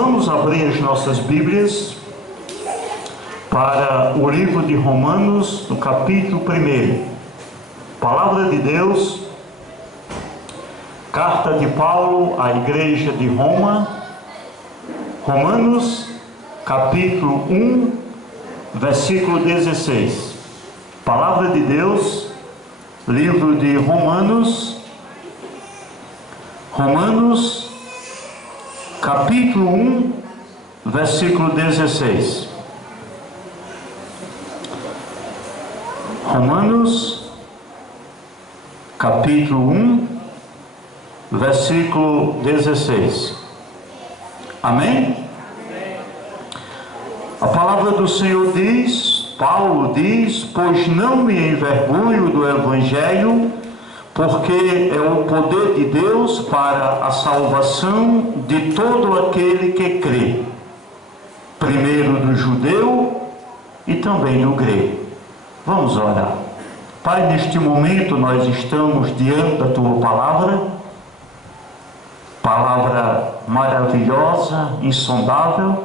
Vamos abrir as nossas Bíblias para o livro de Romanos, no capítulo 1. Palavra de Deus, carta de Paulo à igreja de Roma, Romanos, capítulo 1, versículo 16. Palavra de Deus, livro de Romanos, capítulo 1, versículo 16. Romanos, capítulo 1, versículo 16. Amém? A palavra do Senhor diz, Paulo diz: pois não me envergonho do Evangelho, porque é o poder de Deus para a salvação de todo aquele que crê, primeiro do judeu e também do grego. Vamos orar. Pai, neste momento nós estamos diante da Tua palavra maravilhosa, insondável,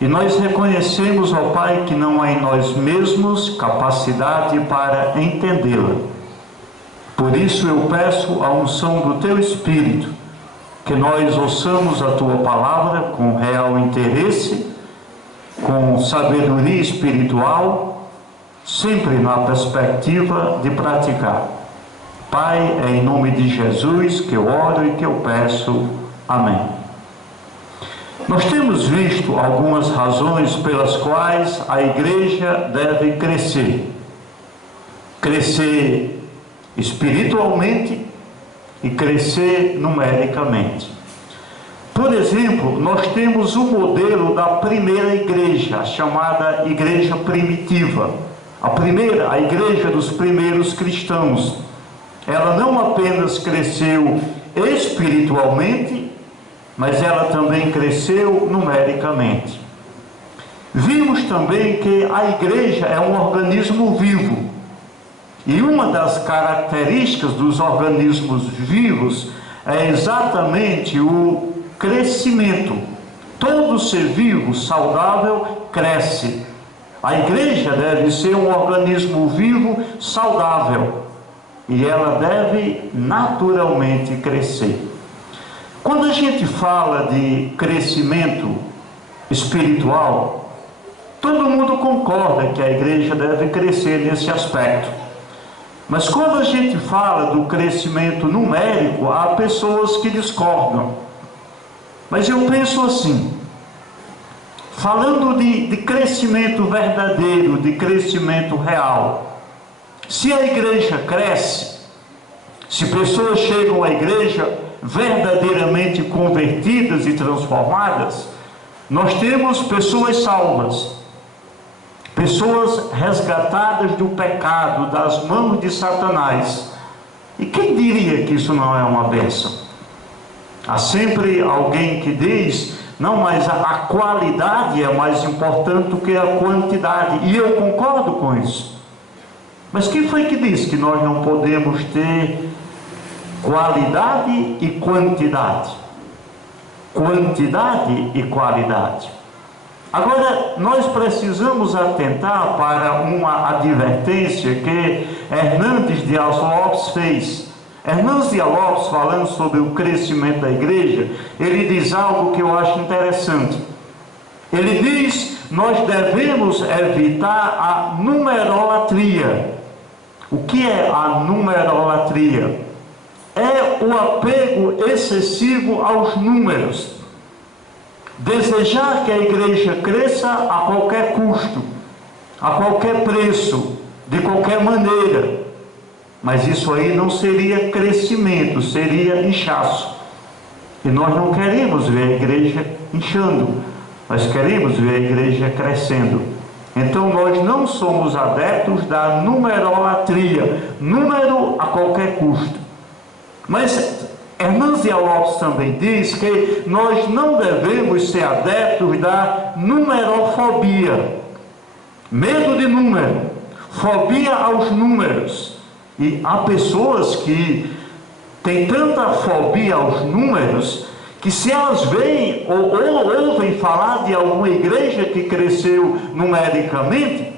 e nós reconhecemos, ó Pai, que não há em nós mesmos capacidade para entendê-la. Por isso eu peço a unção do Teu Espírito, que nós ouçamos a Tua palavra com real interesse, com sabedoria espiritual, sempre na perspectiva de praticar. Pai, é em nome de Jesus que eu oro e que eu peço. Amém. Nós temos visto algumas razões pelas quais a igreja deve crescer. Crescer espiritualmente e crescer numericamente. Por exemplo, nós temos o modelo da primeira igreja, a chamada igreja primitiva. A igreja dos primeiros cristãos. Ela não apenas cresceu espiritualmente, mas ela também cresceu numericamente. Vimos também que a igreja é um organismo vivo. E uma das características dos organismos vivos é exatamente o crescimento. Todo ser vivo, saudável, cresce. A igreja deve ser um organismo vivo, saudável. E ela deve naturalmente crescer. Quando a gente fala de crescimento espiritual, todo mundo concorda que a igreja deve crescer nesse aspecto. Mas quando a gente fala do crescimento numérico, há pessoas que discordam. Mas eu penso assim, falando de crescimento verdadeiro, de crescimento real, se a igreja cresce, se pessoas chegam à igreja verdadeiramente convertidas e transformadas, nós temos pessoas salvas, pessoas resgatadas do pecado, das mãos de Satanás. E quem diria que isso não é uma bênção? Há sempre alguém que diz: não, mas a qualidade é mais importante do que a quantidade. E eu concordo com isso. Mas quem foi que disse que nós não podemos ter qualidade e quantidade? Quantidade e qualidade. Agora, nós precisamos atentar para uma advertência que Hernandes Dias Lopes fez. Hernandes Dias Lopes, falando sobre o crescimento da igreja, ele diz algo que eu acho interessante. Ele diz: nós devemos evitar a numerolatria. O que é a numerolatria? É o apego excessivo aos números. Desejar que a igreja cresça a qualquer custo, a qualquer preço, de qualquer maneira. Mas isso aí não seria crescimento, seria inchaço. E nós não queremos ver a igreja inchando, nós queremos ver a igreja crescendo. Então nós não somos adeptos da numerolatria, número a qualquer custo. Mas Hernandes Dias Lopes também diz que nós não devemos ser adeptos da numerofobia, medo de número, fobia aos números. E há pessoas que têm tanta fobia aos números que se elas veem ou ouvem falar de alguma igreja que cresceu numericamente,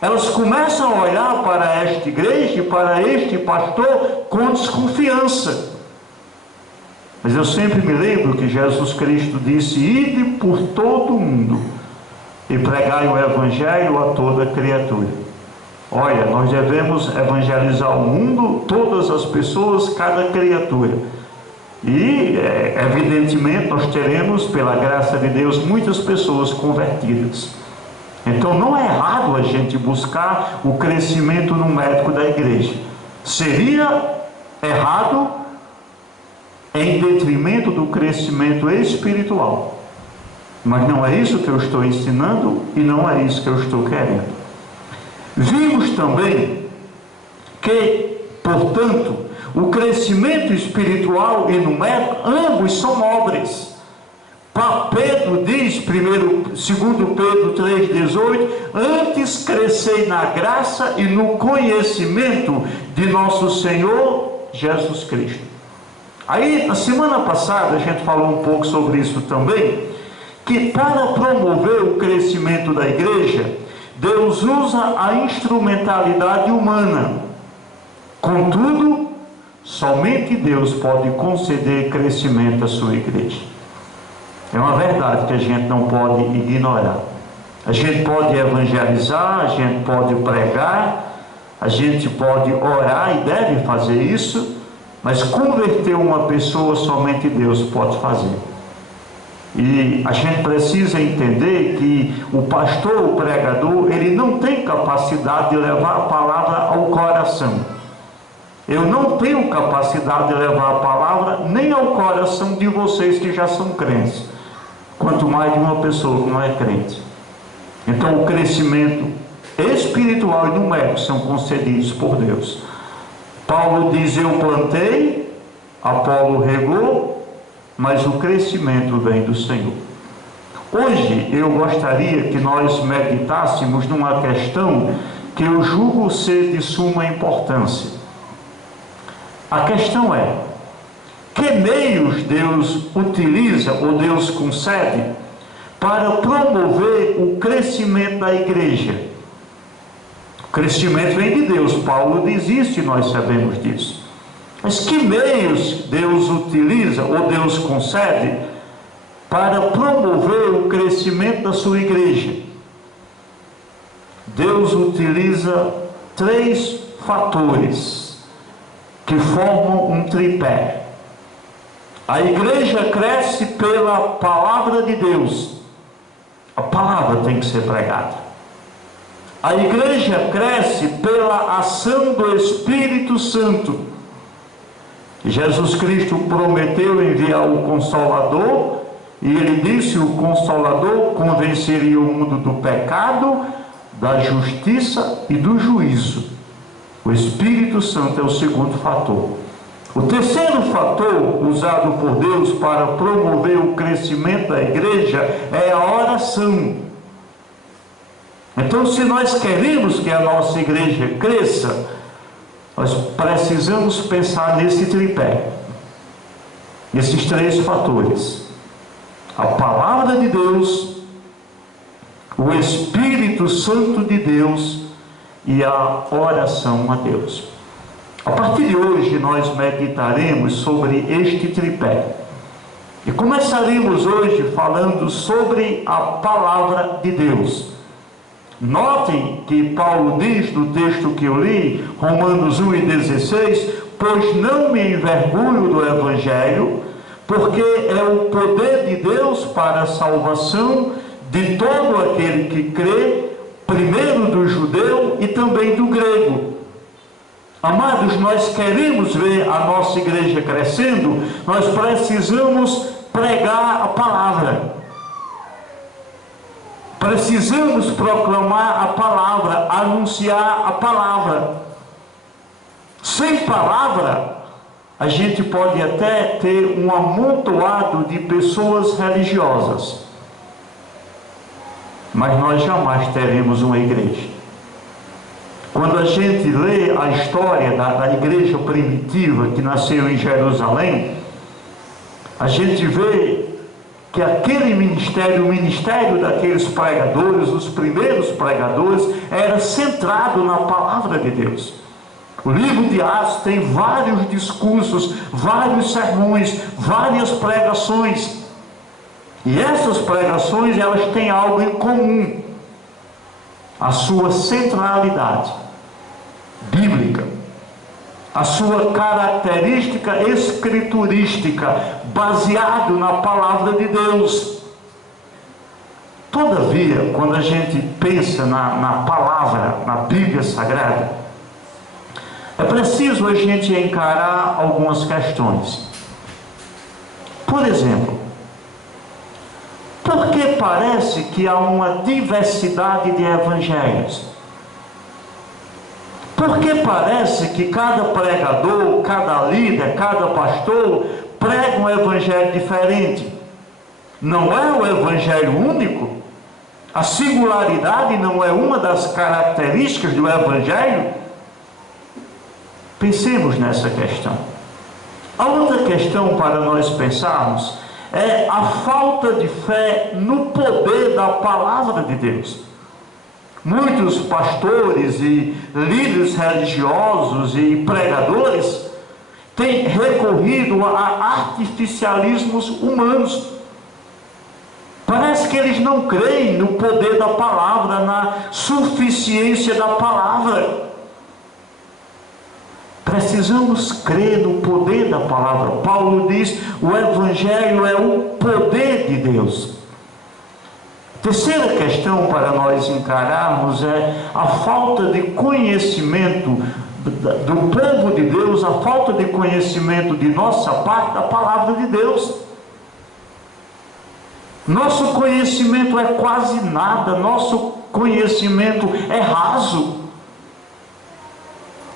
elas começam a olhar para esta igreja e para este pastor com desconfiança. Mas eu sempre me lembro que Jesus Cristo disse: ide por todo o mundo e pregai o evangelho a toda criatura. Olha, nós devemos evangelizar o mundo, todas as pessoas, cada criatura. E evidentemente nós teremos, pela graça de Deus, muitas pessoas convertidas. Então não é errado a gente buscar o crescimento numérico da igreja. Seria errado em detrimento do crescimento espiritual. Mas não é isso que eu estou ensinando e não é isso que eu estou querendo. Vimos também que, portanto, o crescimento espiritual e numérico, ambos são nobres. Pedro diz, 2 Pedro 3,18, antes crescei na graça e no conhecimento de nosso Senhor Jesus Cristo. Aí, na semana passada, a gente falou um pouco sobre isso também, que para promover o crescimento da igreja, Deus usa a instrumentalidade humana. Contudo, somente Deus pode conceder crescimento à sua igreja. É uma verdade que a gente não pode ignorar. A gente pode evangelizar, a gente pode pregar, a gente pode orar e deve fazer isso, mas converter uma pessoa somente Deus pode fazer. E a gente precisa entender que o pastor, o pregador, ele não tem capacidade de levar a palavra ao coração. Eu não tenho capacidade de levar a palavra nem ao coração de vocês que já são crentes, quanto mais de uma pessoa que não é crente. Então o crescimento espiritual e numérico são concedidos por Deus. Paulo diz: eu plantei, Apolo regou, mas o crescimento vem do Senhor. Hoje eu gostaria que nós meditássemos numa questão que eu julgo ser de suma importância. A questão é: que meios Deus utiliza ou Deus concede para promover o crescimento da igreja? O crescimento vem de Deus, Paulo diz isso e nós sabemos disso. Mas que meios Deus utiliza ou Deus concede para promover o crescimento da sua igreja? Deus utiliza 3 fatores que formam um tripé. A igreja cresce pela palavra de Deus. A palavra tem que ser pregada. A igreja cresce pela ação do Espírito Santo. Jesus Cristo prometeu enviar o Consolador, e ele disse: o Consolador convenceria o mundo do pecado, da justiça e do juízo. O Espírito Santo é o segundo fator. O terceiro fator usado por Deus para promover o crescimento da igreja é a oração. Então, se nós queremos que a nossa igreja cresça, nós precisamos pensar nesse tripé, nesses 3 fatores: a palavra de Deus, o Espírito Santo de Deus e a oração a Deus. A partir de hoje nós meditaremos sobre este tripé e começaremos hoje falando sobre a palavra de Deus. Notem que Paulo diz no texto que eu li, Romanos 1:16, pois não me envergonho do Evangelho, porque é o poder de Deus para a salvação de todo aquele que crê, primeiro do judeu e também do grego. Amados, nós queremos ver a nossa igreja crescendo, nós precisamos pregar a palavra. Precisamos proclamar a palavra, anunciar a palavra. Sem palavra, a gente pode até ter um amontoado de pessoas religiosas, mas nós jamais teremos uma igreja. Quando a gente lê a história da igreja primitiva que nasceu em Jerusalém, a gente vê que aquele ministério, o ministério daqueles pregadores, os primeiros pregadores, era centrado na palavra de Deus. O livro de Atos tem vários discursos, vários sermões, várias pregações. E essas pregações, elas têm algo em comum: a sua centralidade bíblica, a sua característica escriturística, baseado na palavra de Deus. Todavia, quando a gente pensa na palavra, na Bíblia Sagrada, é preciso a gente encarar algumas questões. Por exemplo, por que parece que há uma diversidade de evangelhos? Por que parece que cada pregador, cada líder, cada pastor prega um evangelho diferente? Não é o evangelho único? A singularidade não é uma das características do evangelho? Pensemos nessa questão. A outra questão para nós pensarmos é a falta de fé no poder da palavra de Deus. Muitos pastores e líderes religiosos e pregadores têm recorrido a artificialismos humanos. Parece que eles não creem no poder da palavra, na suficiência da palavra. Precisamos crer no poder da palavra. Paulo diz: o evangelho é o poder de Deus. Terceira questão para nós encararmos é a falta de conhecimento do povo de Deus, a falta de conhecimento de nossa parte da palavra de Deus. Nosso conhecimento é quase nada, nosso conhecimento é raso.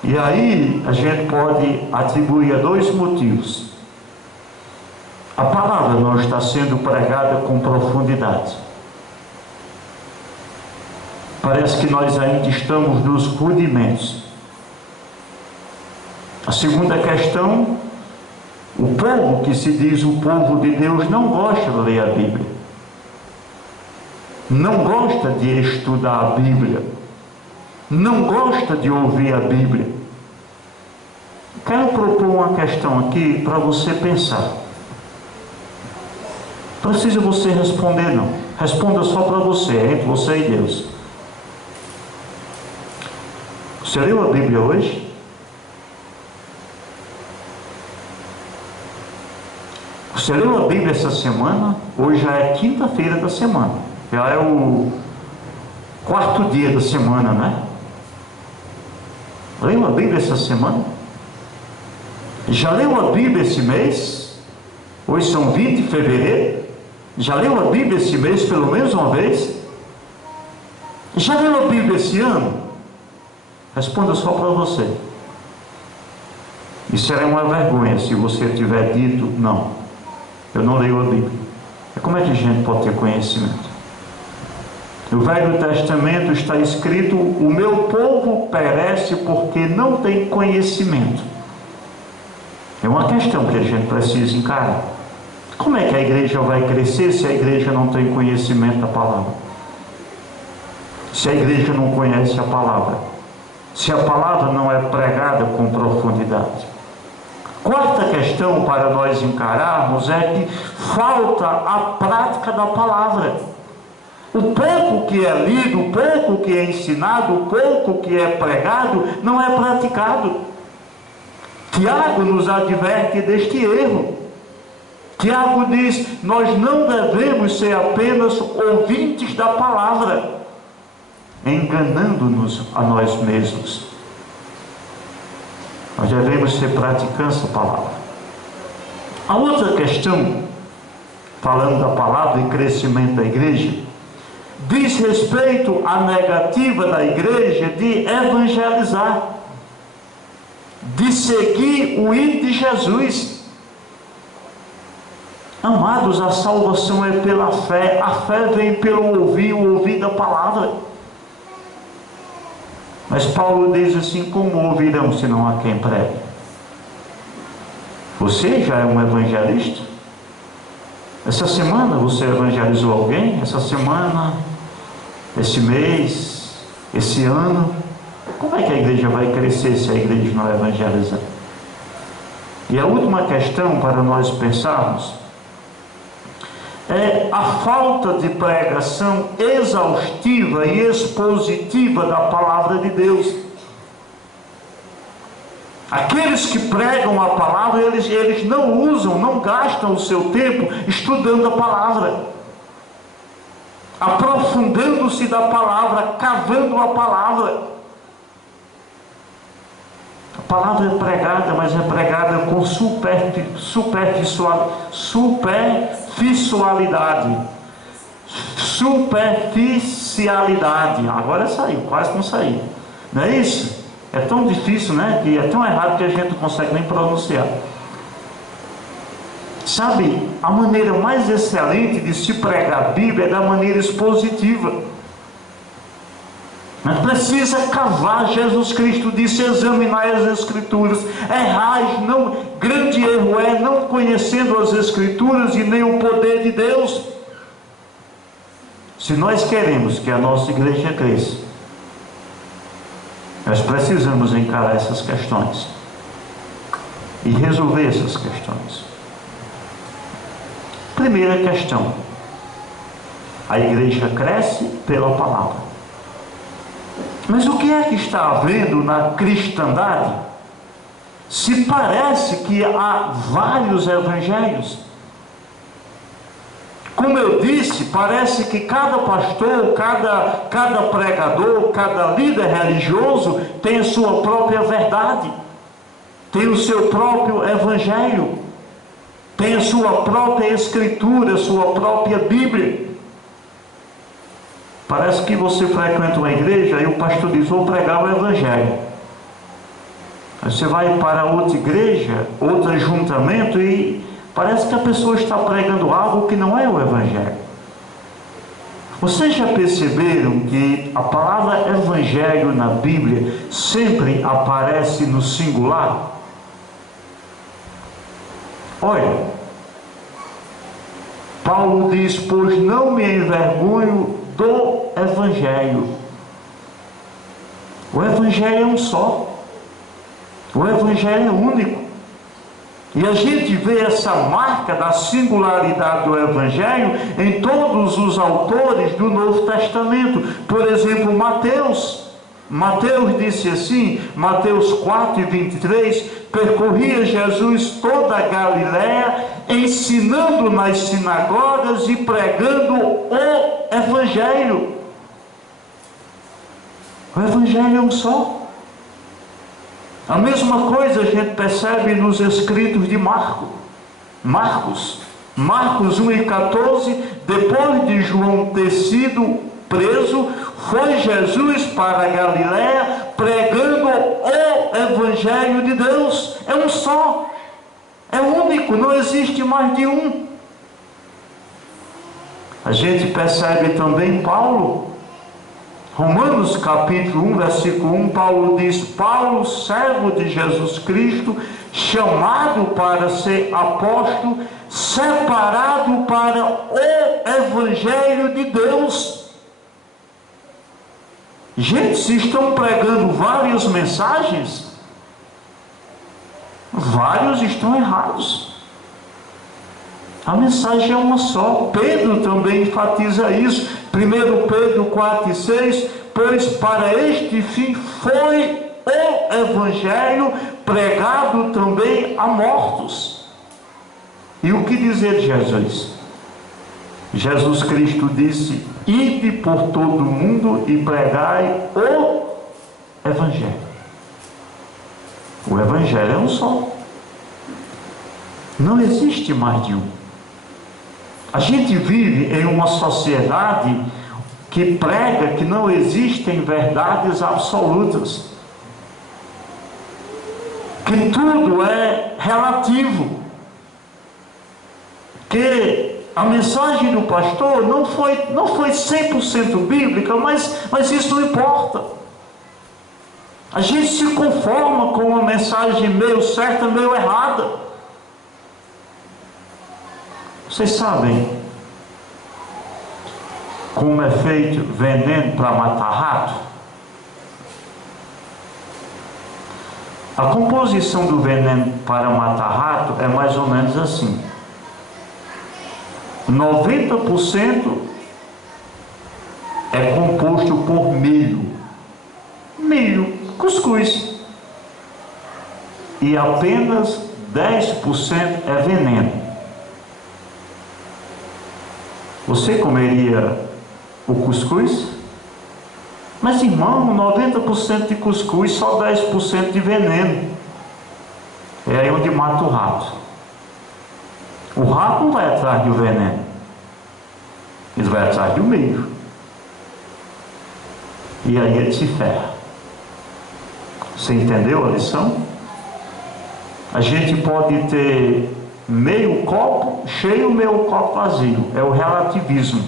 E aí a gente pode atribuir a dois motivos. A palavra não está sendo pregada com profundidade. Parece que nós ainda estamos nos rudimentos. A segunda questão: o povo que se diz o povo de Deus não gosta de ler a Bíblia, não gosta de estudar a Bíblia, não gosta de ouvir a Bíblia. Quero propor uma questão aqui para você pensar. Não precisa você responder, não. Responda só para você, entre você e Deus. Você leu a Bíblia hoje? Você leu a Bíblia essa semana? Hoje já é quinta-feira da semana. Já é o quarto dia da semana, né? Leu a Bíblia essa semana? Já leu a Bíblia esse mês? Hoje são 20 de fevereiro. Já leu a Bíblia esse mês pelo menos uma vez? Já leu a Bíblia esse ano? Responda só para você. E será uma vergonha se você tiver dito: não, eu não leio a Bíblia. Como é que a gente pode ter conhecimento? No Velho Testamento está escrito: o meu povo perece porque não tem conhecimento. É uma questão que a gente precisa encarar. Como é que a igreja vai crescer se a igreja não tem conhecimento da palavra? Se a igreja não conhece a palavra? Se a palavra não é pregada com profundidade? Quarta questão para nós encararmos é que falta a prática da palavra. O pouco que é lido, o pouco que é ensinado, o pouco que é pregado, não é praticado. Tiago nos adverte deste erro. Tiago diz: nós não devemos ser apenas ouvintes da palavra, enganando-nos a nós mesmos. Nós devemos ser praticantes da palavra. A outra questão, falando da palavra e crescimento da igreja, diz respeito à negativa da igreja de evangelizar, de seguir o ir de Jesus. Amados, a salvação é pela fé. A fé vem pelo ouvir, o ouvir da palavra. Mas Paulo diz assim: como ouvirão se não há quem pregue? Você já é um evangelista? Essa semana você evangelizou alguém? Essa semana, esse mês, esse ano? Como é que a igreja vai crescer se a igreja não evangelizar? E a última questão para nós pensarmos é a falta de pregação exaustiva e expositiva da palavra de Deus. Aqueles que pregam a palavra, eles não usam, não gastam o seu tempo estudando a palavra, aprofundando-se da palavra, cavando a palavra. A palavra é pregada, mas é pregada com superficialidade. Agora saiu, quase não saiu. Não é isso? É tão difícil, né? Que é tão errado que a gente não consegue nem pronunciar. Sabe, a maneira mais excelente de se pregar a Bíblia é da maneira expositiva. Mas precisa cavar. Jesus Cristo disse: examinai as Escrituras. Errais, não, grande erro é não conhecendo as Escrituras e nem o poder de Deus. Se nós queremos que a nossa igreja cresça, nós precisamos encarar essas questões e resolver essas questões. Primeira questão: a igreja cresce pela palavra. Mas o que é que está havendo na cristandade? Se parece que há vários evangelhos. Como eu disse, parece que cada pastor, cada pregador, cada líder religioso tem a sua própria verdade, tem o seu próprio evangelho, tem a sua própria escritura, a sua própria Bíblia. Parece que você frequenta uma igreja e o pastor diz: vou pregar o evangelho. Aí você vai para outra igreja, outro ajuntamento, e parece que a pessoa está pregando algo que não é o evangelho. Vocês já perceberam que a palavra evangelho na Bíblia sempre aparece no singular? Olha, Paulo diz: pois não me envergonho do evangelho. O evangelho é um só. O evangelho é único. E a gente vê essa marca da singularidade do evangelho em todos os autores do Novo Testamento. Por exemplo, Mateus disse assim, Mateus 4:23, percorria Jesus toda a Galiléia, ensinando nas sinagogas e pregando o evangelho. O evangelho é um só. A mesma coisa a gente percebe nos escritos de Marcos 1:14, depois de João ter sido preso, foi Jesus para a Galiléia pregando o evangelho de Deus. É um só, é único, não existe mais de um. A gente percebe também Paulo. Romanos capítulo 1, versículo 1, Paulo diz: Paulo, servo de Jesus Cristo, chamado para ser apóstolo, separado para o evangelho de Deus. Gente, se estão pregando várias mensagens, vários estão errados. A mensagem é uma só. Pedro também enfatiza isso. 1 Pedro 4:6, pois para este fim foi o evangelho pregado também a mortos. E o que dizer de Jesus? Jesus Cristo disse: ide por todo o mundo e pregai o evangelho. O evangelho é um só. Não existe mais de um. A gente vive em uma sociedade que prega que não existem verdades absolutas, que tudo é relativo, que a mensagem do pastor não foi 100% bíblica, mas isso não importa. A gente se conforma com uma mensagem meio certa, meio errada. Vocês sabem como é feito veneno para matar rato? A composição do veneno para matar rato é mais ou menos assim: 90% é composto por milho, cuscuz, e apenas 10% é veneno. Você comeria o cuscuz? Mas irmão, 90% de cuscuz, só 10% de veneno. É aí onde mata o rato. O rato não vai atrás do veneno, ele vai atrás do milho. E aí ele se ferra. Você entendeu a lição? A gente pode ter meio copo cheio, meio copo vazio. É o relativismo.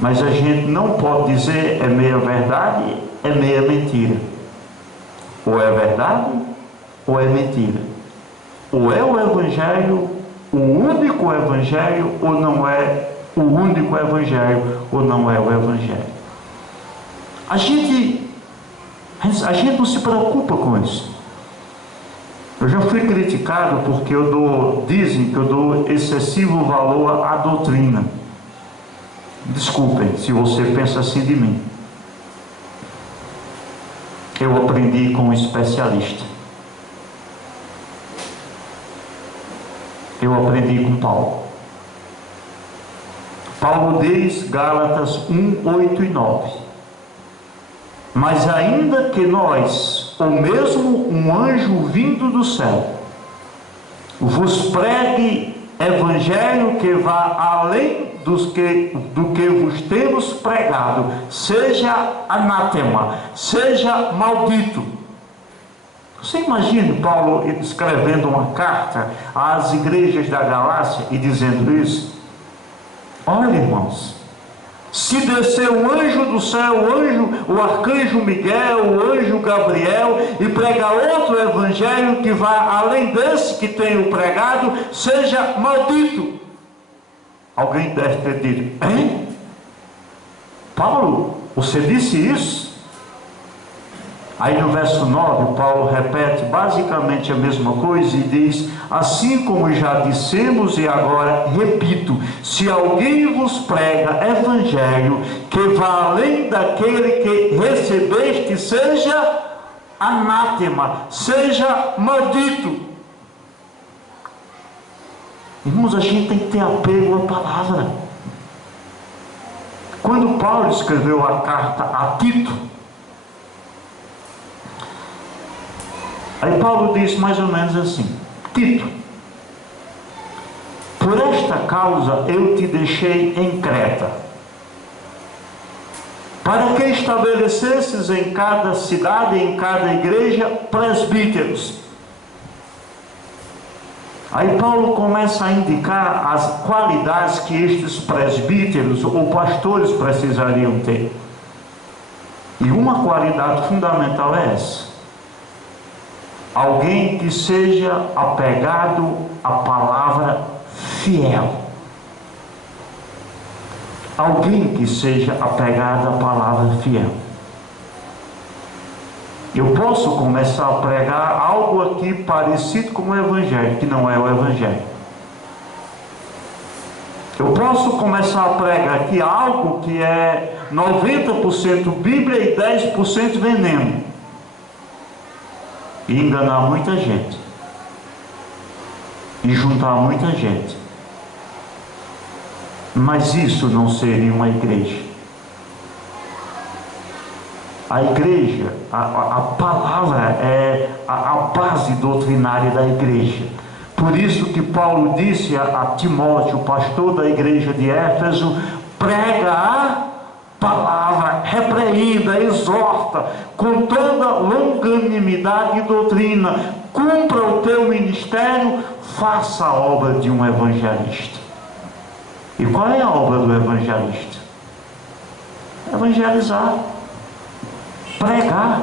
Mas a gente não pode dizer é meia verdade, é meia mentira. Ou é verdade, ou é mentira. Ou é o Evangelho, o único Evangelho, ou não é o único Evangelho, ou não é o Evangelho. A gente não se preocupa com isso. Eu já fui criticado porque dizem que eu dou excessivo valor à doutrina. Desculpem se você pensa assim de mim. Eu aprendi com um especialista. Eu aprendi com Paulo. Paulo diz, Gálatas 1, 8 e 9: mas ainda que nós, ou mesmo um anjo vindo do céu, vos pregue evangelho que vá além do que vos temos pregado, seja anátema, seja maldito. Você imagina Paulo escrevendo uma carta às igrejas da Galácia e dizendo isso? Olha, irmãos, se descer um anjo do céu, o arcanjo Miguel, o anjo Gabriel, e pregar outro evangelho que vá além desse que tenho pregado, seja maldito. Alguém deve ter dito, hein? Paulo, você disse isso? Aí no verso 9, Paulo repete basicamente a mesma coisa e diz: assim como já dissemos e agora repito, se alguém vos prega evangelho que vá além daquele que recebeste, seja anátema, seja maldito. Irmãos, a gente tem que ter apego à palavra. Quando Paulo escreveu a carta a Tito, aí Paulo diz mais ou menos assim: Tito, por esta causa eu te deixei em Creta, para que estabelecesses em cada cidade, em cada igreja, presbíteros. Aí Paulo começa a indicar as qualidades que estes presbíteros ou pastores precisariam ter. E uma qualidade fundamental é essa: alguém que seja apegado à palavra fiel. Alguém que seja apegado à palavra fiel. Eu posso começar a pregar algo aqui parecido com o Evangelho, que não é o Evangelho. Eu posso começar a pregar aqui algo que é 90% Bíblia e 10% veneno, e enganar muita gente, e juntar muita gente. Mas isso não seria uma igreja. A igreja, a palavra é a base doutrinária da igreja. Por isso que Paulo disse a Timóteo, pastor da igreja de Éfeso: prega a palavra, repreenda, exorta com toda longanimidade e doutrina, cumpra o teu ministério, faça a obra de um evangelista. E qual é a obra do evangelista? Evangelizar, pregar.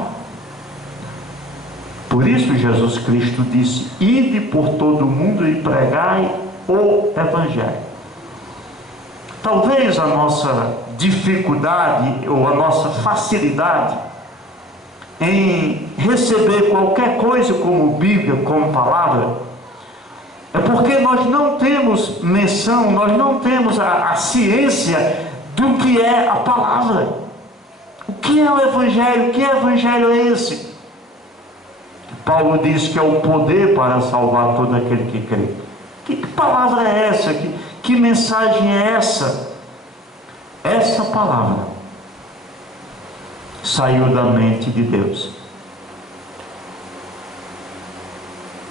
Por isso Jesus Cristo disse: ide por todo o mundo e pregai o Evangelho. Talvez a nossa dificuldade ou a nossa facilidade em receber qualquer coisa como Bíblia, como palavra, é porque nós não temos menção, nós não temos a ciência do que é a palavra. O que é o Evangelho? Que Evangelho é esse? Paulo diz que é o poder para salvar todo aquele que crê. Que palavra é essa? Que mensagem é essa? Essa palavra saiu da mente de Deus.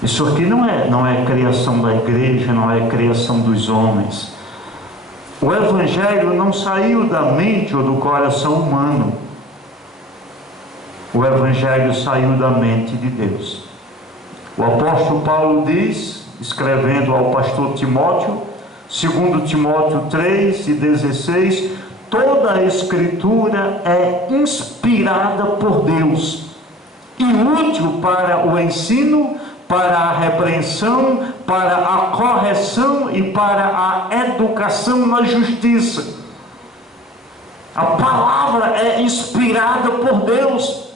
Isso aqui não é criação da igreja, não é criação dos homens. O Evangelho não saiu da mente ou do coração humano. O Evangelho saiu da mente de Deus. O apóstolo Paulo diz, escrevendo ao pastor Timóteo, 2 Timóteo 3:16, toda a Escritura é inspirada por Deus e útil para o ensino, para a repreensão, para a correção e para a educação na justiça. A palavra é inspirada por Deus.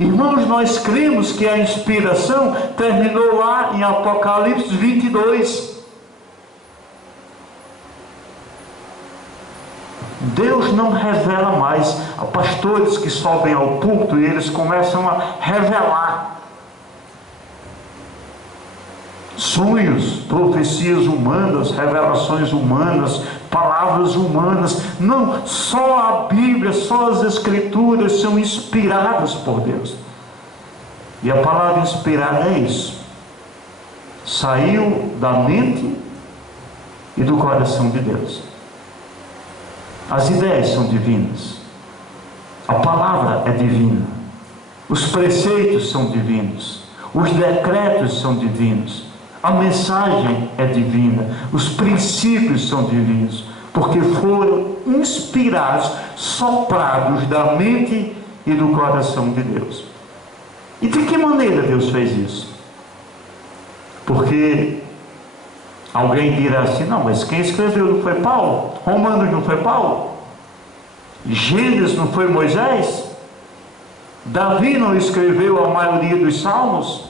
Irmãos, nós cremos que a inspiração terminou lá em Apocalipse 22. Deus não revela mais. Há pastores que sobem ao púlpito e eles começam a revelar sonhos, profecias humanas, revelações humanas, palavras humanas. Não, só a Bíblia, só as Escrituras são inspiradas por Deus. E a palavra inspirada é isso. Saiu da mente e do coração de Deus. As ideias são divinas. A palavra é divina. Os preceitos são divinos. Os decretos são divinos. A mensagem é divina, os princípios são divinos, porque foram inspirados, soprados da mente e do coração de Deus. E de que maneira Deus fez isso? Porque alguém dirá assim, não, mas quem escreveu não foi Paulo? Romanos não foi Paulo? Gênesis não foi Moisés? Davi não escreveu a maioria dos salmos?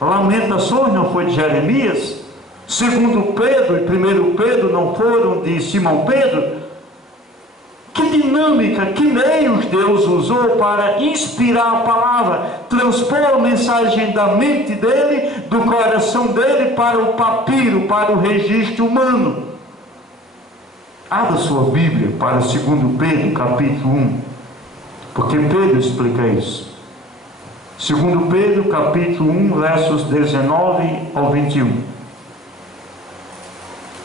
Lamentações não foi de Jeremias? 2 Pedro e 1 Pedro não foram de Simão Pedro? Que dinâmica, que meios Deus usou para inspirar a palavra, transpor a mensagem da mente dele, do coração dele para o papiro, para o registro humano. Abra sua Bíblia para 2 Pedro capítulo 1, porque Pedro explica isso. 2 Pedro capítulo 1, versos 19 ao 21.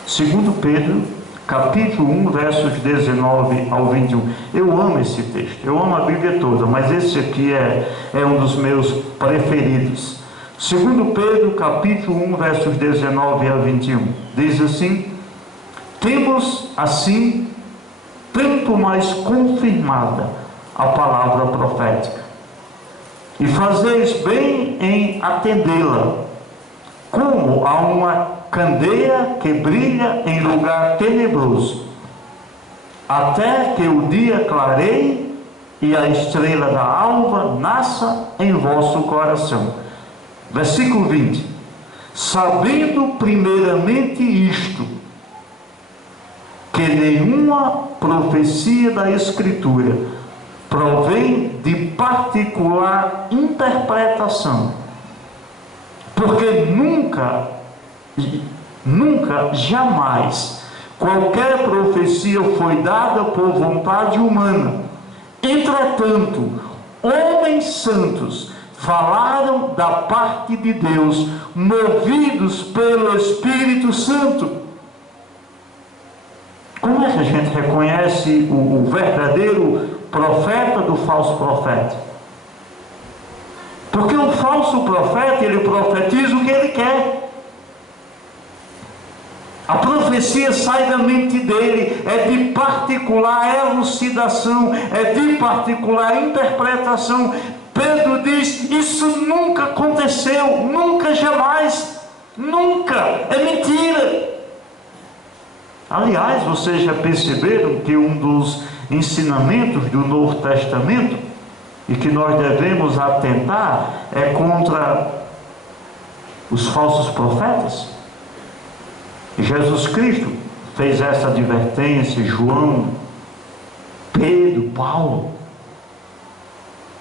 2 Pedro capítulo 1, versos 19 ao 21. Eu amo esse texto, eu amo a Bíblia toda, mas esse aqui é um dos meus preferidos. 2 Pedro capítulo 1, versos 19 a 21. Diz assim: temos assim tanto mais confirmada a palavra profética, e fazeis bem em atendê-la, como a uma candeia que brilha em lugar tenebroso, até que o dia clareie e a estrela da alva nasça em vosso coração. Versículo 20. Sabendo primeiramente isto, que nenhuma profecia da Escritura provém de particular interpretação, porque nunca, jamais, qualquer profecia foi dada por vontade humana. Entretanto, homens santos falaram da parte de Deus, movidos pelo Espírito Santo. Como é que a gente reconhece o verdadeiro profeta do falso profeta? Porque o falso profeta, ele profetiza o que ele quer. A profecia sai da mente dele, é de particular elucidação, é de particular interpretação. Pedro diz, isso nunca aconteceu, nunca, jamais. Nunca! É mentira! Aliás, vocês já perceberam que um dos ensinamentos do Novo Testamento e que nós devemos atentar é contra os falsos profetas? Jesus Cristo fez essa advertência, João, Pedro, Paulo.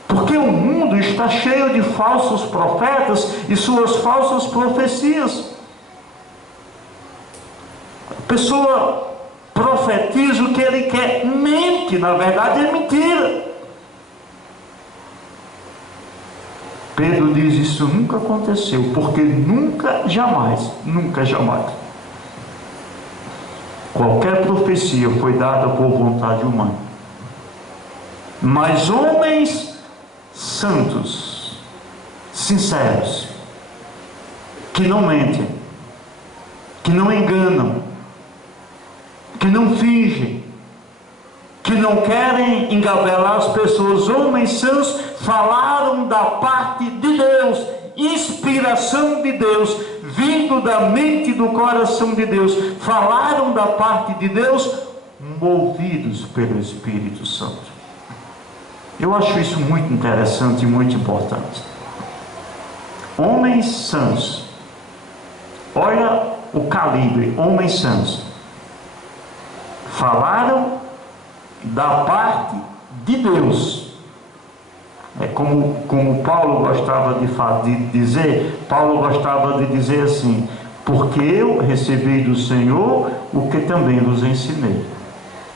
Porque o mundo está cheio de falsos profetas e suas falsas profecias. A pessoa profetiza o que ele quer, mente, na verdade é mentira. Pedro diz: isso nunca aconteceu, porque nunca, jamais, qualquer profecia foi dada por vontade humana. Mas homens santos, sinceros, que não mentem, que não enganam, que não fingem, que não querem engabelar as pessoas, homens santos, falaram da parte de Deus, inspiração de Deus, vindo da mente e do coração de Deus, falaram da parte de Deus, movidos pelo Espírito Santo. Eu acho isso muito interessante e muito importante. Homens santos, olha o calibre, homens santos, falaram da parte de Deus. É como Paulo gostava de dizer, Paulo gostava de dizer assim: porque eu recebi do Senhor o que também vos ensinei.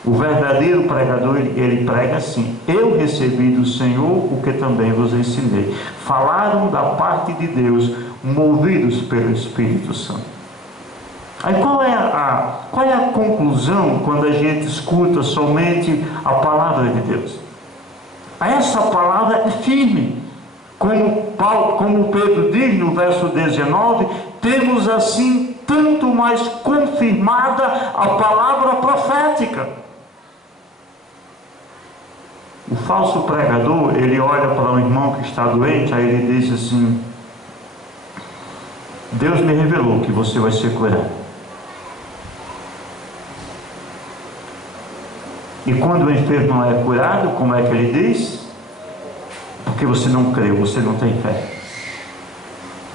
O verdadeiro pregador, ele prega assim: eu recebi do Senhor o que também vos ensinei. Falaram da parte de Deus, movidos pelo Espírito Santo. Aí qual é a conclusão quando a gente escuta somente a palavra de Deus? Essa palavra é firme. Como Pedro diz no verso 19, temos assim tanto mais confirmada a palavra profética. O falso pregador, ele olha para um irmão que está doente, aí ele diz assim: Deus me revelou que você vai ser curado. E quando o enfermo não é curado, como é que ele diz? Porque você não creu, você não tem fé.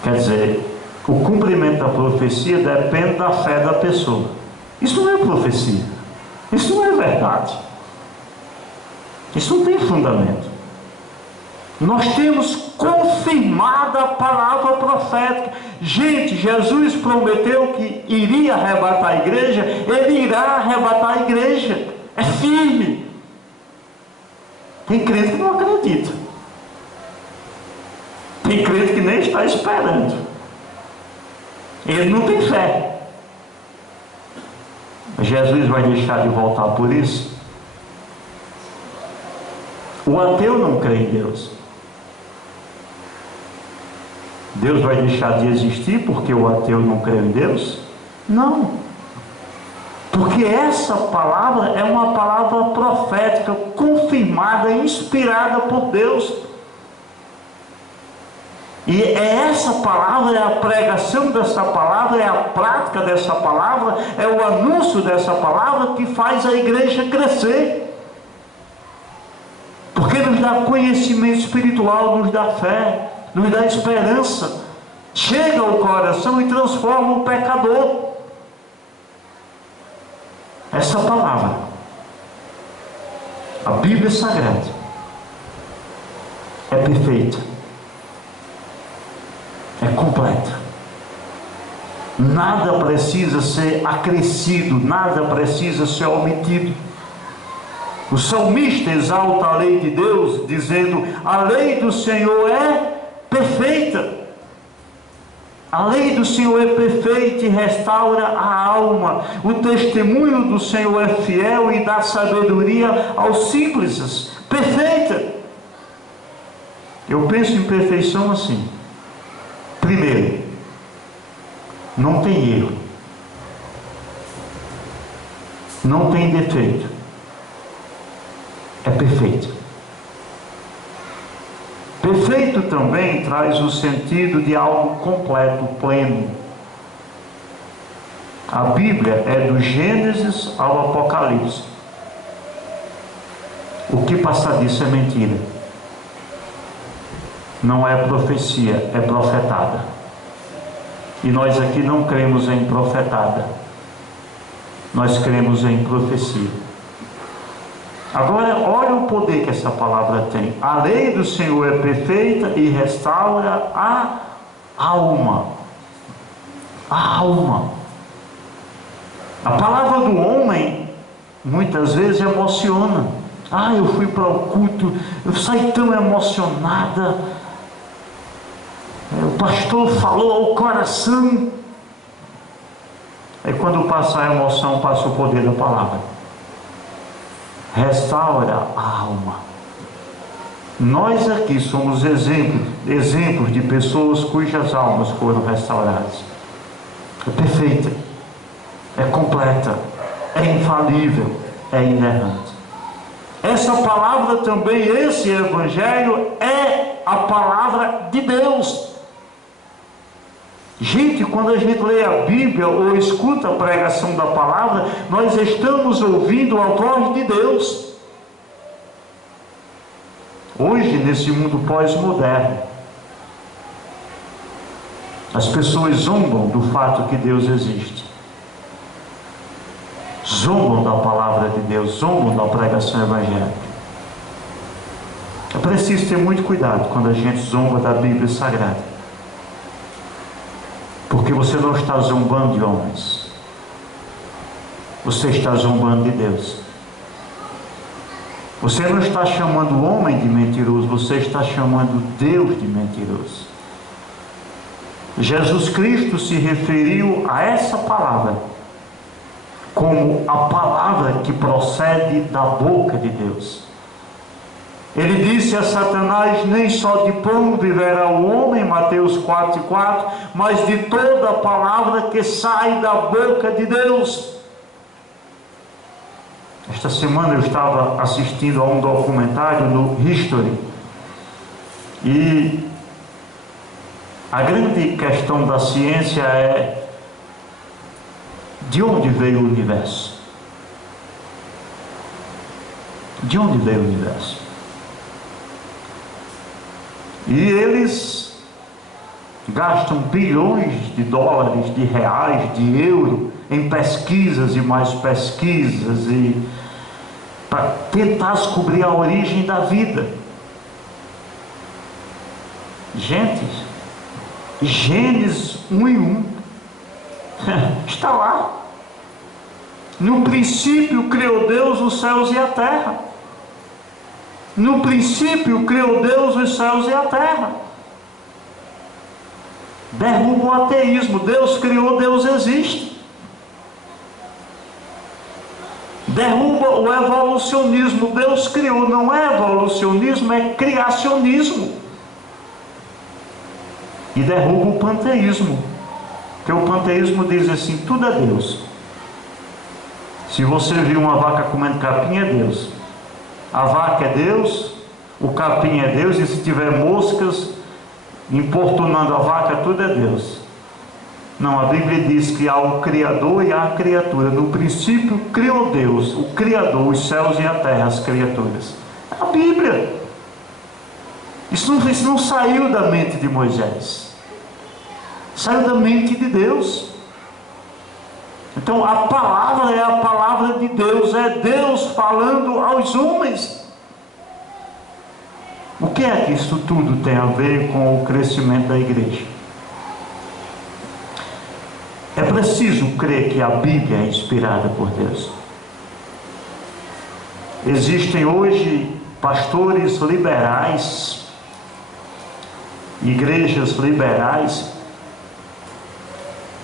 Quer dizer, o cumprimento da profecia depende da fé da pessoa. Isso não é profecia, isso não é verdade, isso não tem fundamento. Nós temos confirmada a palavra profética. Gente, Jesus prometeu que iria arrebatar a igreja, ele irá arrebatar a igreja. É firme. Tem crente que não acredita, tem crente que nem está esperando, ele não tem fé. Jesus vai deixar de voltar por isso? O ateu não crê em Deus. Deus vai deixar de existir porque o ateu não crê em Deus? Não. Porque essa palavra é uma palavra profética, confirmada, inspirada por Deus. E é essa palavra, é a pregação dessa palavra, é a prática dessa palavra, é o anúncio dessa palavra que faz a igreja crescer. Porque nos dá conhecimento espiritual, nos dá fé, nos dá esperança. Chega ao coração e transforma o pecador. Essa palavra, a Bíblia Sagrada, é perfeita, é completa. Nada precisa ser acrescido, nada precisa ser omitido. O salmista exalta a lei de Deus, dizendo: a lei do Senhor é perfeita. A lei do Senhor é perfeita e restaura a alma. O testemunho do Senhor é fiel e dá sabedoria aos simples. Perfeita. Eu penso em perfeição assim: primeiro, não tem erro, não tem defeito, é perfeito. Perfeito também traz o sentido de algo completo, pleno, A Bíblia é do Gênesis ao Apocalipse. O que passar disso é mentira. Não é profecia, é profetada. E nós aqui não cremos em profetada. Nós cremos em profecia. Agora, olha o poder que essa palavra tem. A lei do Senhor é perfeita e restaura a alma. A alma. A palavra do homem muitas vezes emociona. Eu fui para o culto, eu saí tão emocionada. O pastor falou ao coração. Aí quando passa a emoção, passa o poder da palavra. Restaura a alma. Nós aqui somos exemplos de pessoas cujas almas foram restauradas. É perfeita, é completa, é infalível, é inerrante. Essa palavra também, esse evangelho é a palavra de Deus. Gente, quando a gente lê a Bíblia ou escuta a pregação da palavra, nós estamos ouvindo a voz de Deus. Hoje, nesse mundo pós-moderno, as pessoas zombam do fato que Deus existe. Zombam da palavra de Deus, zombam da pregação evangélica. É preciso ter muito cuidado quando a gente zomba da Bíblia Sagrada. Porque você não está zombando de homens. Você está zombando de Deus. Você não está chamando o homem de mentiroso, você está chamando Deus de mentiroso. Jesus Cristo se referiu a essa palavra como a palavra que procede da boca de Deus. Ele disse a Satanás: nem só de pão viverá o homem, Mateus 4:4, mas de toda a palavra que sai da boca de Deus. Esta semana eu estava assistindo a um documentário no History, e a grande questão da ciência é: de onde veio o universo? De onde veio o universo? E eles gastam bilhões de dólares, de reais, de euro em pesquisas e mais pesquisas, e para tentar descobrir a origem da vida. Gente, Gênesis 1:1 está lá. No princípio criou Deus os céus e a terra. No princípio criou Deus os céus e a terra. Derruba o ateísmo. Deus criou, Deus existe. Derruba o evolucionismo. Deus criou. Não é evolucionismo, é criacionismo. E derruba o panteísmo. Porque o panteísmo diz assim: tudo é Deus. Se você viu uma vaca comendo capim, é Deus. A vaca é Deus, o capim é Deus, e se tiver moscas importunando a vaca, tudo é Deus. Não, a Bíblia diz que há o Criador e há a criatura. No princípio criou Deus, o Criador, os céus e a terra, as criaturas. É a Bíblia. Isso não saiu da mente de Moisés. Saiu da mente de Deus. Então a palavra é a palavra de Deus, é Deus falando aos homens. O que é que isso tudo tem a ver com o crescimento da igreja? É preciso crer que a Bíblia é inspirada por Deus. Existem hoje pastores liberais, igrejas liberais.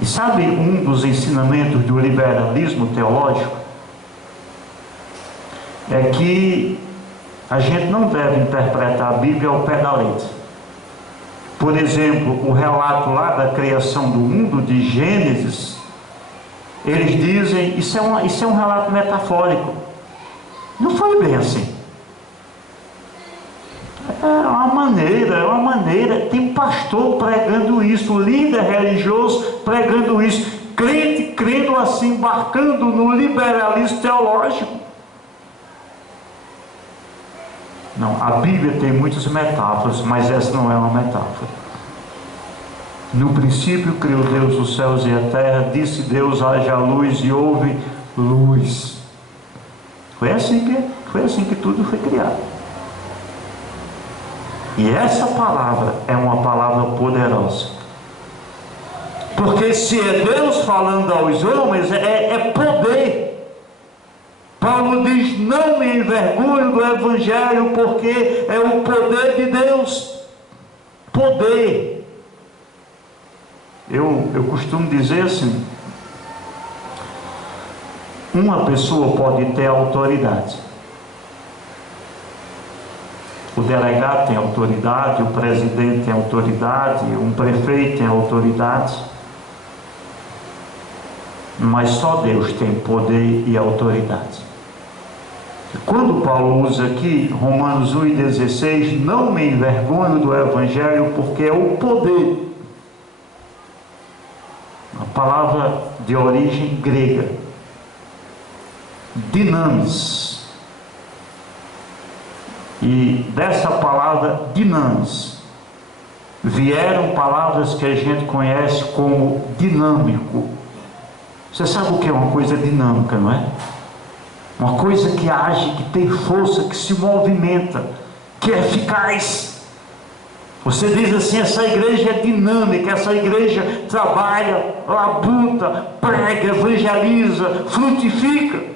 E sabe um dos ensinamentos do liberalismo teológico? É que a gente não deve interpretar a Bíblia ao pé da letra. Por exemplo, o relato lá da criação do mundo, de Gênesis, eles dizem, isso é um relato metafórico. Não foi bem assim. É uma maneira, tem pastor pregando isso, líder religioso pregando isso. crente crendo assim, embarcando no liberalismo teológico. Não, a Bíblia tem muitas metáforas, mas essa não é uma metáfora. No princípio criou Deus os céus e a terra, disse Deus: haja luz, e houve luz. Foi assim que tudo foi criado. E essa palavra é uma palavra poderosa, porque se é Deus falando aos homens, é poder. Paulo diz: não me envergonho do Evangelho, porque é o poder de Deus. Poder. Eu costumo dizer assim: uma pessoa pode ter autoridade. O delegado tem autoridade, o presidente tem autoridade, um prefeito tem autoridade, mas só Deus tem poder e autoridade. Quando Paulo usa aqui Romanos 1,16, não me envergonho do Evangelho, porque é o poder. A palavra de origem grega, dinamis. E dessa palavra dinamis vieram palavras que a gente conhece como dinâmico. Você sabe o que é uma coisa dinâmica, não é? Uma coisa que age, que tem força, que se movimenta, que é eficaz. Você diz assim: essa igreja é dinâmica, essa igreja trabalha, labuta, prega, evangeliza, frutifica.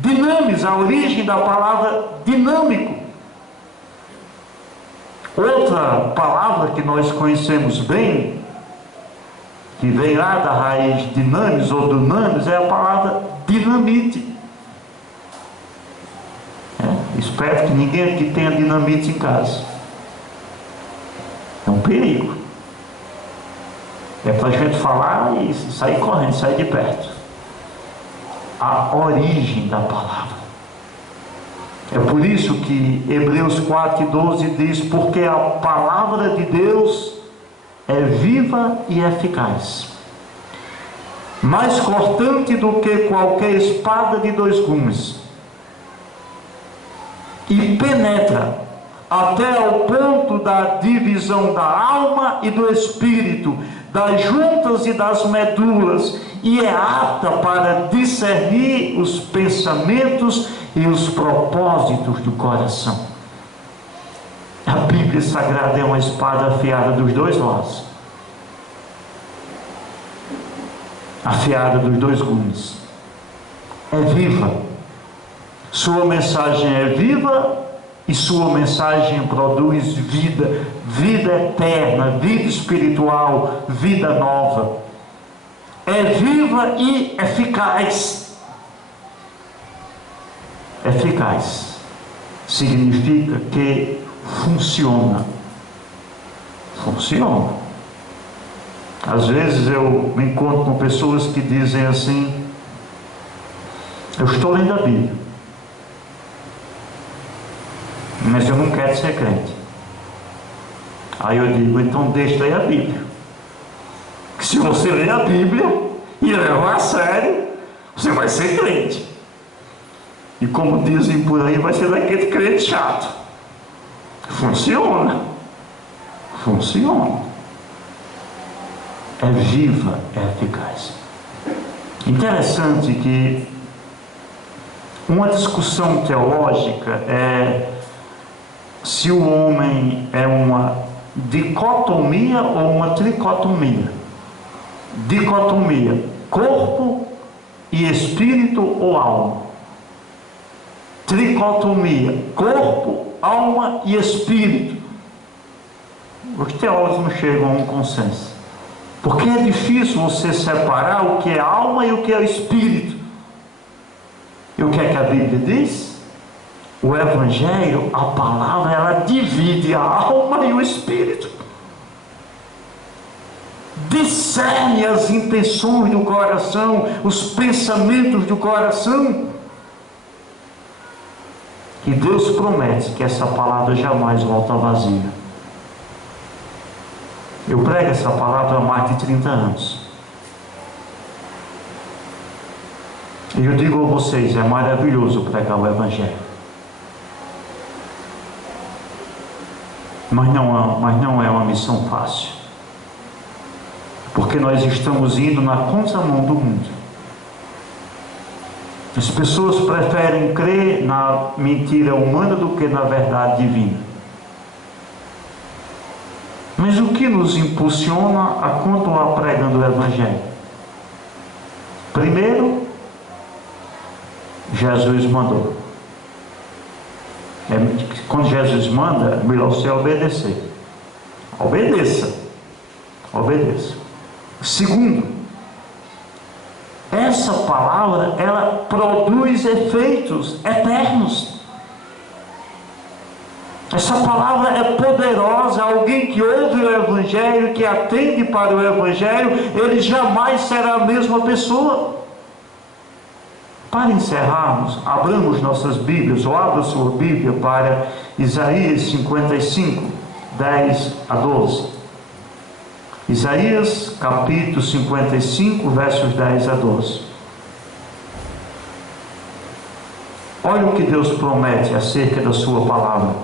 Dinamis, a origem da palavra dinâmico. Outra palavra que nós conhecemos bem, que vem lá da raiz dinamis ou dunamis, é a palavra dinamite. Espero que ninguém aqui tenha dinamite em casa. É um perigo. É para a gente falar e sair correndo, sair de perto. A origem da palavra. É por isso que Hebreus 4,12 diz: porque a palavra de Deus é viva e eficaz, mais cortante do que qualquer espada de dois gumes, e penetra até ao ponto da divisão da alma e do espírito, das juntas e das medulas, e é apta para discernir os pensamentos e os propósitos do coração. A Bíblia Sagrada é uma espada afiada dos dois lados, afiada dos dois gumes. É viva. Sua mensagem é viva e sua mensagem produz vida, vida eterna, vida espiritual, vida nova. É viva e eficaz. Eficaz significa que funciona. Funciona. Às vezes eu me encontro com pessoas que dizem assim: eu estou lendo a Bíblia, mas eu não quero ser crente. Aí eu digo: então deixa ler a Bíblia, que se você ler a Bíblia e levar a sério, você vai ser crente. E como dizem por aí, vai ser daquele crente chato. Funciona. Funciona. É viva, é eficaz. Interessante que uma discussão teológica é se o homem é uma dicotomia ou uma tricotomia. Dicotomia: corpo e espírito ou alma. Tricotomia: corpo, alma e espírito. Os teólogos não chegam a um consenso, porque é difícil você separar o que é alma e o que é espírito. E o que é que a Bíblia diz? O Evangelho, a palavra, ela divide a alma e o espírito, discerne as intenções do coração, os pensamentos do coração. E Deus promete que essa palavra jamais volta vazia. Eu prego essa palavra há mais de 30 anos. E eu digo a vocês, é maravilhoso pregar o Evangelho. Mas não é uma missão fácil. Porque nós estamos indo na contramão do mundo. As pessoas preferem crer na mentira humana do que na verdade divina. Mas o que nos impulsiona a continuar pregando o Evangelho? Primeiro, Jesus mandou. Quando Jesus manda, é melhor você obedecer. Obedeça. Obedeça. Segundo, essa palavra, ela produz efeitos eternos. Essa palavra é poderosa. Alguém que ouve o Evangelho, que atende para o Evangelho, ele jamais será a mesma pessoa. Para encerrarmos, abramos nossas Bíblias, ou abra sua Bíblia para Isaías 55, 10 a 12. Isaías capítulo 55, versos 10 a 12. Olha o que Deus promete acerca da sua palavra.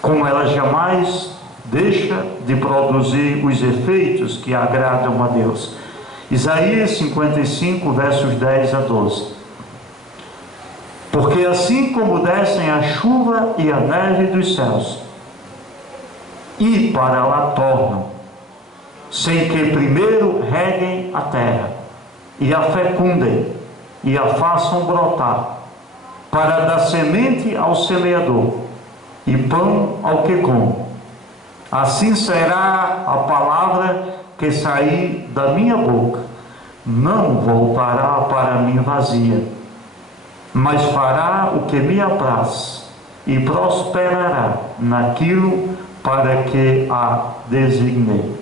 Como ela jamais deixa de produzir os efeitos que agradam a Deus. Isaías 55, versos 10 a 12. Porque assim como descem a chuva e a neve dos céus, e para lá tornam, sem que primeiro reguem a terra, e a fecundem, e a façam brotar, para dar semente ao semeador, e pão ao que come. Assim será a palavra que sair da minha boca, não voltará para mim vazia, mas fará o que me apraz, e prosperará naquilo para que a designei.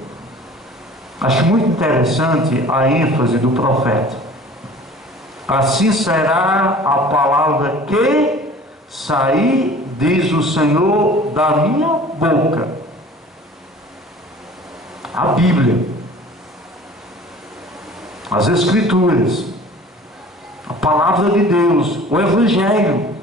Acho muito interessante a ênfase do profeta. Assim será a palavra que sair, diz o Senhor, da minha boca. A Bíblia, as Escrituras, a palavra de Deus, o Evangelho.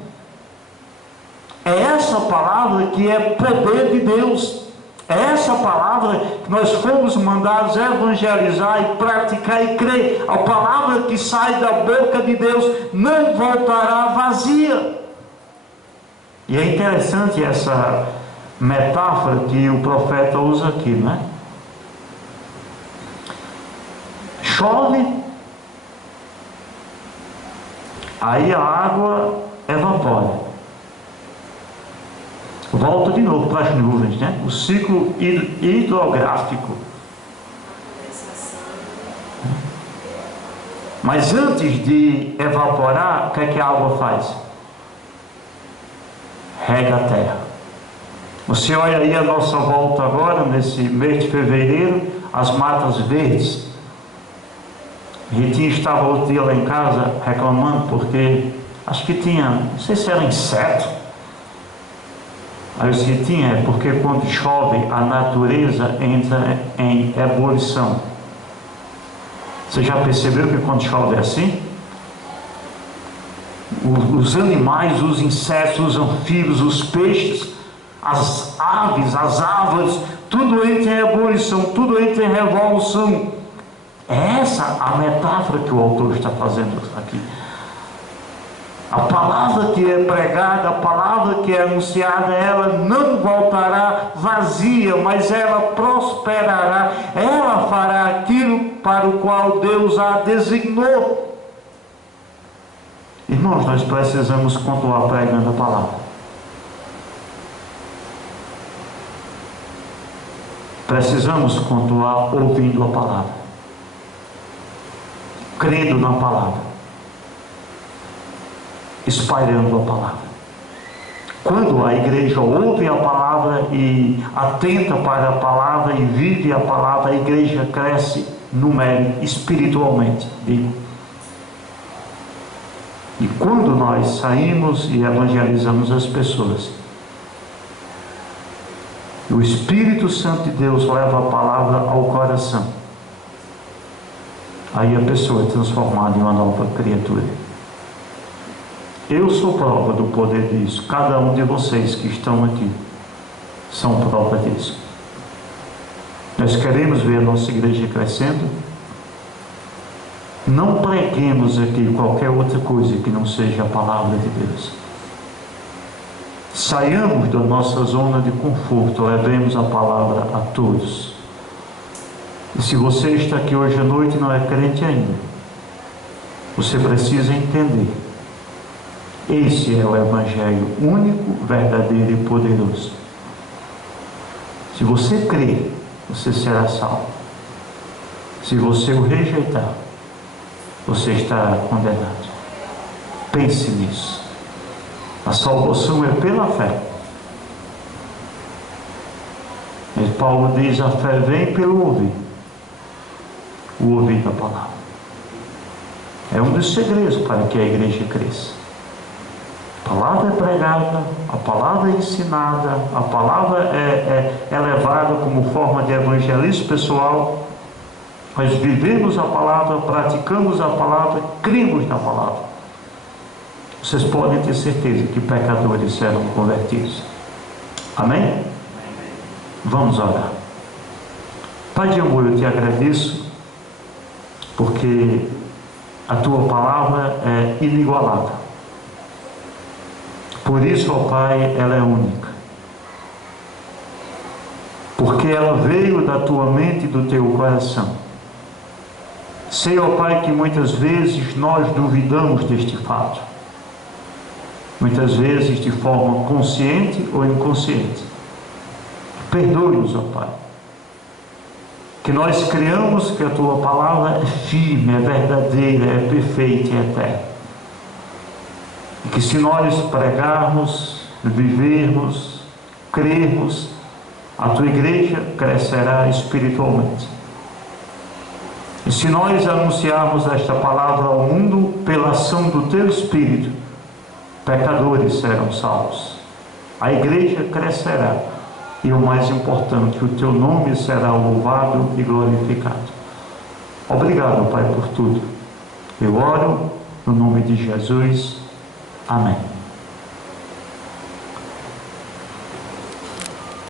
É essa palavra que é poder de Deus. É essa palavra que nós fomos mandados evangelizar e praticar e crer. A palavra que sai da boca de Deus não voltará vazia. E é interessante essa metáfora que o profeta usa aqui, não é? Chove, aí a água evapora, volta de novo para as nuvens, né? O ciclo hidrográfico. Mas antes de evaporar, o que é que a água faz? Rega a terra. Você olha aí a nossa volta agora, nesse mês de fevereiro, as matas verdes. Ritinho estava outro dia lá em casa reclamando porque acho que tinha, não sei se era inseto. Aí eu disse: Ritinho, é porque quando chove a natureza entra em ebulição. Você já percebeu que quando chove é assim? Os animais, os insetos, os anfíbios, os peixes, as aves, as árvores, tudo entra em ebulição, tudo entra em revolução. É essa a metáfora que o autor está fazendo aqui. A palavra que é pregada, a palavra que é anunciada, ela não voltará vazia, mas ela prosperará, ela fará aquilo para o qual Deus a designou. Irmãos, nós precisamos continuar pregando a palavra. Precisamos continuar ouvindo a palavra, crendo na palavra, espalhando a palavra. Quando a igreja ouve a palavra e atenta para a palavra e vive a palavra, a igreja cresce numérico, espiritualmente, digo. E quando nós saímos e evangelizamos as pessoas, o Espírito Santo de Deus leva a palavra ao coração. aí a pessoa é transformada em uma nova criatura. Eu sou prova do poder disso. Cada um de vocês que estão aqui são prova disso. Nós queremos ver a nossa igreja crescendo. Não preguemos aqui qualquer outra coisa que não seja a palavra de Deus. Saiamos da nossa zona de conforto, levemos a palavra a todos. E se você está aqui hoje à noite e não é crente ainda, você precisa entender: esse é o Evangelho único, verdadeiro e poderoso. Se você crer, você será salvo. Se você o rejeitar, você estará condenado. Pense nisso. A salvação é pela fé. E Paulo diz: a fé vem pelo ouvir. O ouvir da palavra é um dos segredos para que a igreja cresça. A palavra é pregada, a palavra é ensinada, a palavra é levada como forma de evangelismo pessoal. Nós vivemos a palavra, praticamos a palavra, cremos na palavra. Vocês podem ter certeza que pecadores serão convertidos. Amém? Vamos orar. Pai de amor, eu te agradeço, porque a tua palavra é inigualável. Por isso, ó Pai, ela é única. Porque ela veio da tua mente e do teu coração. Sei, ó Pai, que muitas vezes nós duvidamos deste fato. Muitas vezes de forma consciente ou inconsciente. Perdoe-nos, ó Pai. Que nós creamos que a tua palavra é firme, é verdadeira, é perfeita e eterna. E que se nós pregarmos, vivermos, crermos, a tua igreja crescerá espiritualmente. E se nós anunciarmos esta palavra ao mundo pela ação do teu Espírito, pecadores serão salvos. A igreja crescerá. E o mais importante, o teu nome será louvado e glorificado. Obrigado, Pai, por tudo. Eu oro no nome de Jesus. Amém.